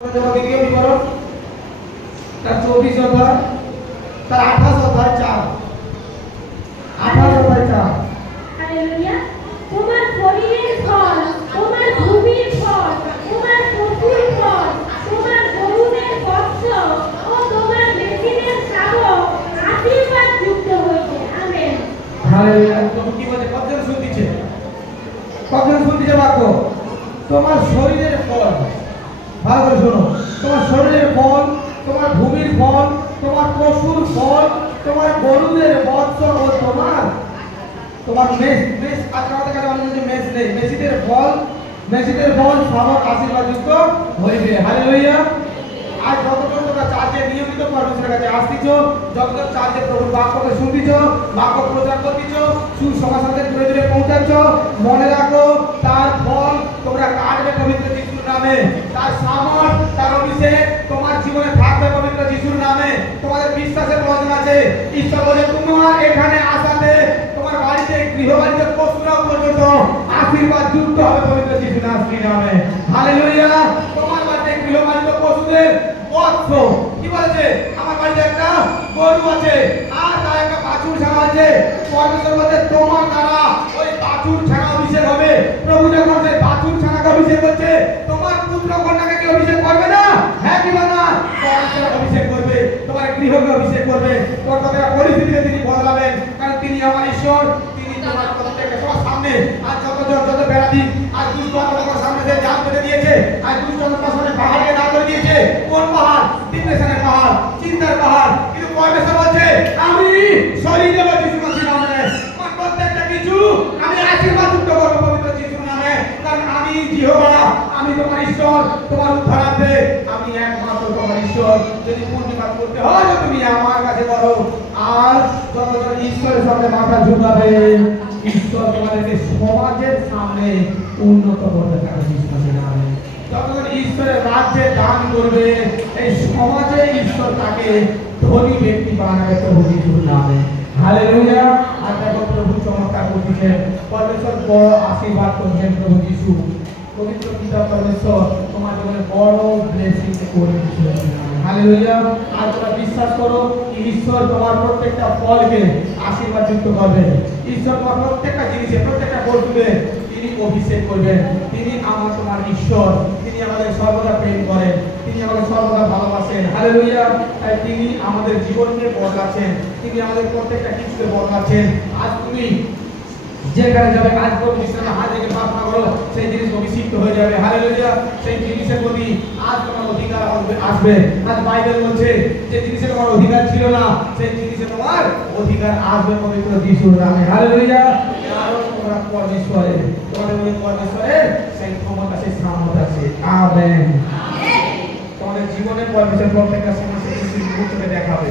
দ্বিতীয় বিবরণ তার 24 অধ্যায় তার 28 অধ্যায় 4 28 অধ্যায় 4 হালেলুয়া। তোমার শরীরের ফল, তোমার ভূমির ফল, তোমার পশুর ফল, তোমার গরুদের বৎস ও তোমার মেশিনের শাবক আশীর্বাদ যুক্ত হইবে। আমেন। হালেলুয়া। তুমি কি বলছে? কতজন শুনতিছে? কতজন শুনতিছে বাক্য? তোমার শরীরের ফল, ভালো করে শোনো, তোমার শরীরের ফল, তোমার ভূমির ফল, তোমার পশুর ফল, তোমার গরুদের বৎস ও তোমার তোমার মেষ আজকে আমাদের কাছে অনেক যে মেষ নেই, মেষিদের ফল শাবক আশীর্বাদযুক্ত হইবে। হালেলুয়া। আর যতক্ষণ তোমরা চার্চে নিয়মিত পরমেশ্বরের কাছে আসতিছ, যতক্ষণ চার্চে প্রভুর বাক্যকে শুনতিছ, বাক্য প্রচার করতিছ, সুসমাচারকে দূরে দূরে পৌঁছাচ্ছ, মনে রাখো তার ফল তোমরা কাটবে পবিত্র যিশুর নামে। তার সামর্থ্য, তার অভিষেক তোমার জীবনে থাকবে পবিত্র যিশুর নামে। তোমাদের বিশ্বাসের প্রয়োজন আছে। ঈশ্বর বলে তোমার এখানে আসাতে তোমার বাড়িতে, গৃহবাড়িতে পশুরাও পর্যন্ত আশীর্বাদ যুক্ত হবে পবিত্র যিশুর নামে। হালেলুয়া। তোমার বাড়িতে, গৃহবাড়িতে পশুদের বৎস, কি বলেছে? আমার বাড়িতে একটা গরু আছে আর তার একটা বাছুর ছানা আছে। পরমেশ্বর বলে তোমার দ্বারা ওই বাছুর ছানা অভিষেক হবে। প্রভু যখন সেই বাছুর ছানাকে অভিষেক করছে, তোমার পুত্র কন্যাকে কি অভিষেক করবে না? হ্যাঁ কি না? পরমেশ্বর অভিষেক করবে, তোমার গৃহকে অভিষেক করবে, তোমার পরিস্থিতিকে তিনি বদলাবেন, কারণ তিনি আমার ঈশ্বর। তিনি তোমার প্রত্যেককে সবার সামনে আর যত বেড়াদি আর দুষ্ট তোমার সামনে যে জাল পেতে দিয়েছে, আর দুষ্ট তোমার সামনে পাহাড়কে দাঁড় করে দিয়েছে। কোন পাহাড়? ডিপ্রেশনের পাহাড়, চিন্তার পাহাড়। কিন্তু পরমেশ্বর বলছে আমি সরিয়ে দেবো যিশু মসির নামে। তোমার প্রত্যেকটা কিছু আমি আশীর্বাদ যুক্ত করবো পবিত্র যিশুর নামে, কারণ আমি জিহোবা, আমি তোমার ঈশ্বর, তোমার উদ্ধারার্থে আমি একমাত্র তোমার ঈশ্বর। যদি পূর্ণিমা করতে হয় তো তুমি আমার কাছে করো। আর যতজন ঈশ্বরের সামনে মাথা ঝুঁকাবে, ঈশ্বর তোমাদেরকে সমাজের সামনে উন্নত করতে পারে যিশু মসির নামে। যতজন ঈশ্বরের রাজ্যে দান করবে, এই সমাজে ঈশ্বর তাকে ধনী ব্যক্তি বানাবে প্রভু যিশুর নামে। হালেলুয়া। আর দেখো প্রভু চমৎকার করছেন, পরমেশ্বর বড় আশীর্বাদ করছেন প্রভু যিশু। পবিত্র পিতা পরমেশ্বর তোমার জীবনে বড় ব্লেসিং করে দিয়েছেন। হালেলুয়া। আর তোমরা বিশ্বাস করো ঈশ্বর তোমার প্রত্যেকটা ফলকে আশীর্বাদ যুক্ত করবে। ঈশ্বর তোমার প্রত্যেকটা জিনিসে, প্রত্যেকটা বস্তুতে তিনি অভিষেক করবেন। তিনি আমার তোমার ঈশ্বর, তিনি আমাদের সর্বদা প্রেম করেন, তিনি আমাদের সর্বদা ভালোবাসেন। হালেলুয়া। তাই তিনি আমাদের জীবনকে বদলাচ্ছেন, তিনি আমাদের প্রত্যেকটা কিছুকে বদলাচ্ছেন। আজ তুমি যেখানে যাবে, আজ প্রভু যিশুর হাত থেকে প্রার্থনা করো, সেই জিনিস অভিষিক্ত হয়ে যাবে। হালেলুয়া। সেই জিনিসের প্রতি আজ তোমার অধিকার আসবে। আজ বাইবেল বলছে যে জিনিসে তোমার অধিকার ছিল না, সেই জিনিসে তোমার অধিকার আসবে পবিত্র যিশুর নামে। হালেলুয়া। কারণ তোমরা পরমেশ্বরের, তোমাদের মধ্যে পরমেশ্বরের সেই ক্ষমতা, সেই সামর্থ্য আছে। আমেন। তোমাদের জীবনে পরমেশ্বর প্রত্যেকটা সমস্যা যিশুর মুখে দেখাবে।